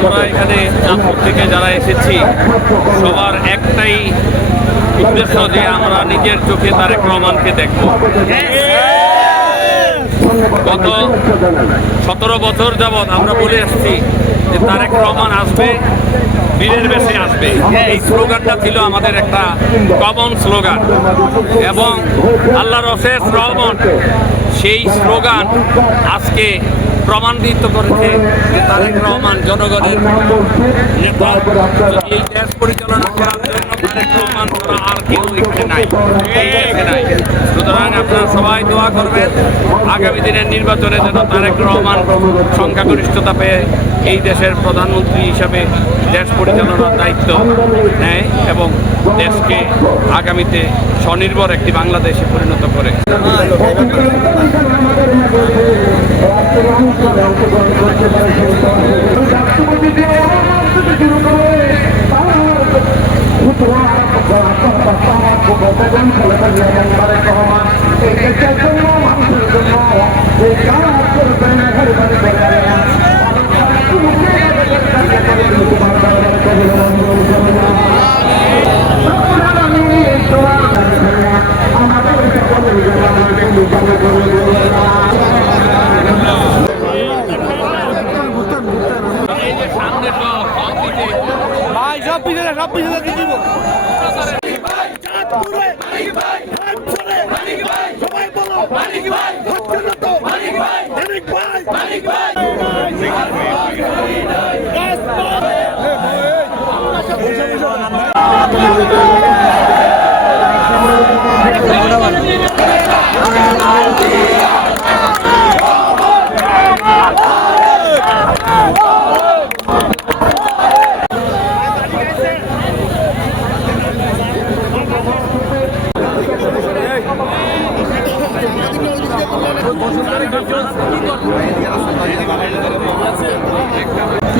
আমরা এখানে চাঁদপুর থেকে যারা এসেছি সবার একটাই উদ্দেশ্য যে আমরা নিজের চোখে তারেক রহমানকে দেখব। গত 17 বছর যাবৎ আমরা বলে আসছি যে তারেক রহমান আসবে, বীরের বেশে আসবে। এই স্লোগানটা ছিল আমাদের একটা কমন স্লোগান এবং আল্লাহর অশেষ রহমত সেই স্লোগান আজকে প্রমাণিত করেছে যে তারেক রহমান জনগণের নেতা। এই দেশ পরিচালনা করার জন্য তারেক রহমান ছাড়া আর কেউ এখানে নাই, নাই। সুতরাং আপনারা সবাই দোয়া করবেন আগামী দিনের নির্বাচনে যেন তারেক রহমান সংখ্যাগরিষ্ঠতা পেয়ে এই দেশের প্রধানমন্ত্রী হিসাবে দেশ পরিচালনার দায়িত্ব নেয় এবং দেশকে আগামীতে স্বনির্ভর একটি বাংলাদেশে পরিণত করে। সব পিছনে দিয়ে দিব। সবাই বলো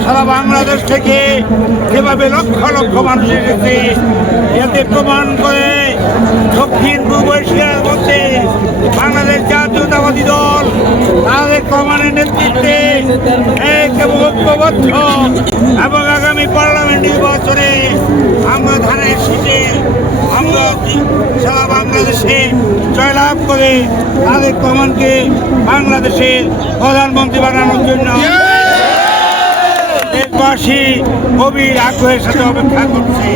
সারা বাংলাদেশ থেকে যেভাবে লক্ষ লক্ষ মানুষ এসেছে এতে প্রমাণ করে দক্ষিণ পূর্ব এশিয়ার মধ্যে বাংলাদেশ জাতীয়তাবাদী দল তাদের কমানের নেতৃত্বে এক এবং ঐক্যবদ্ধ এবং আগামী পার্লামেন্ট নির্বাচনে আমরা ধানের শীষে আমরা সারা বাংলাদেশে জয়লাভ করে তাদের কমানকে বাংলাদেশের প্রধানমন্ত্রী বানানোর জন্য দেশবাসী গভীর আগ্রহের সাথে অপেক্ষা করছে।